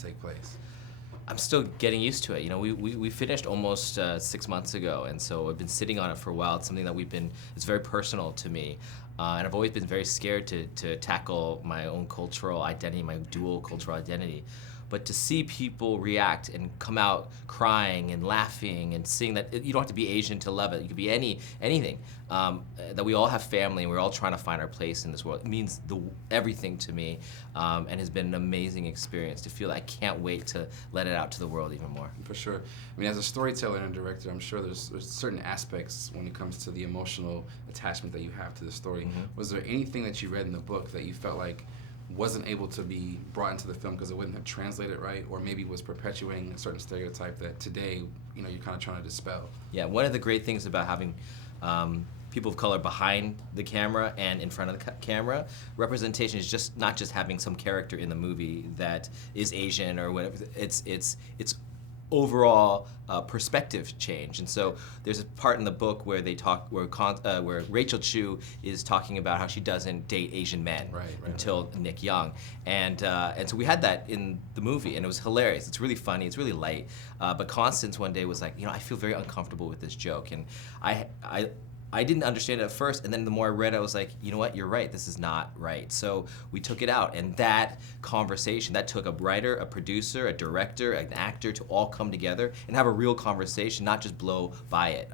to take place? I'm still getting used to it. You know, we finished almost 6 months ago, and so I've been sitting on it for a while. It's something that it's very personal to me. And I've always been very scared to tackle my own cultural identity, my dual cultural identity. But to see people react and come out crying and laughing and seeing that you don't have to be Asian to love it. You could be anything. That we all have family and we're all trying to find our place in this world. It means everything to me, and has been an amazing experience to feel. I can't wait to let it out to the world even more. For sure. I mean, as a storyteller and a director, I'm sure there's certain aspects when it comes to the emotional attachment that you have to the story. Was there anything that you read in the book that you felt like wasn't able to be brought into the film because it wouldn't have translated right, or maybe was perpetuating a certain stereotype that today, you know, you're kind of trying to dispel? Yeah, one of the great things about having people of color behind the camera and in front of the camera, representation is just not just having some character in the movie that is Asian or whatever. It's overall perspective change. And so there's a part in the book where they talk, where Rachel Chu is talking about how she doesn't date Asian men until Nick Young, and so we had that in the movie, and it was hilarious. It's really funny. It's really light. But Constance one day was like, you know, I feel very uncomfortable with this joke, and I didn't understand it at first, and then the more I read, I was like, you know what, you're right, this is not right. So we took it out, and that conversation, that took a writer, a producer, a director, an actor to all come together and have a real conversation, not just blow by it.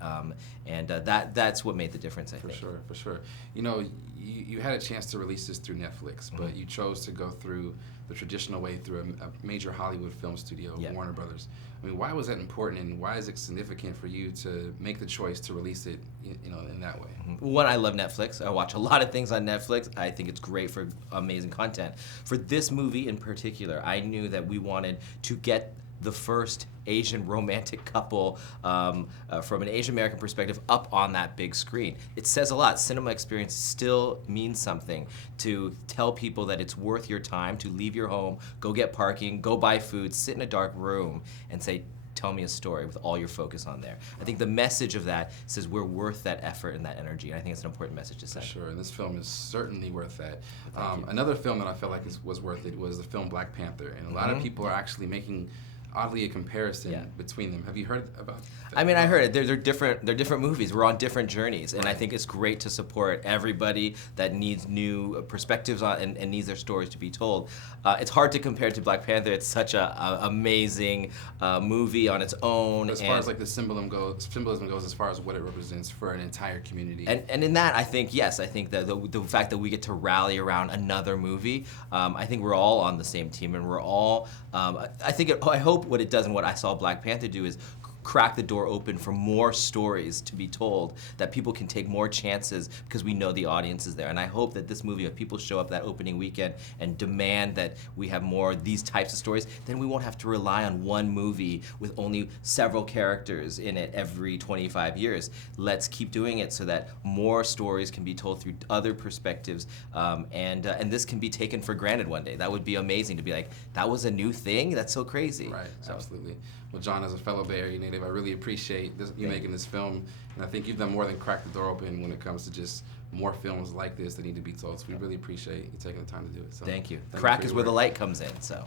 That's what made the difference, I think. For sure. You know, you had a chance to release this through Netflix, but you chose to go through the traditional way through a major Hollywood film studio, Warner Brothers. I mean, why was that important, and why is it significant for you to make the choice to release it, you know, in that way? One, I love Netflix. I watch a lot of things on Netflix. I think it's great for amazing content. For this movie in particular, I knew that we wanted to get the first Asian romantic couple from an Asian American perspective up on that big screen. It says a lot. Cinema experience still means something to tell people that it's worth your time to leave your home, go get parking, go buy food, sit in a dark room and say, tell me a story with all your focus on there. I think the message of that says we're worth that effort and that energy, and I think it's an important message to say. For sure, and this film is certainly worth that. Another film that I felt like was worth it was the film Black Panther, and a lot of people are actually making oddly a comparison between them. Have you heard about that? I mean, I heard it. They're different movies. We're on different journeys, and I think it's great to support everybody that needs new perspectives on and needs their stories to be told. It's hard to compare to Black Panther. It's such a amazing movie on its own. As far as like the symbolism goes, as far as what it represents for an entire community. And in that, I think yes, I think that the fact that we get to rally around another movie, I think we're all on the same team, and we're all. I hope what it does and what I saw Black Panther do is crack the door open for more stories to be told, that people can take more chances because we know the audience is there. And I hope that this movie, if people show up that opening weekend and demand that we have more of these types of stories, then we won't have to rely on one movie with only several characters in it every 25 years. Let's keep doing it so that more stories can be told through other perspectives, and this can be taken for granted one day. That would be amazing to be like, that was a new thing? That's so crazy. Right, absolutely. Well, Jon, as a fellow Bay Area native, I really appreciate you making this film, and I think you've done more than crack the door open when it comes to just more films like this that need to be told. So we really appreciate you taking the time to do it. So thank you. Crack is where the light comes in. So.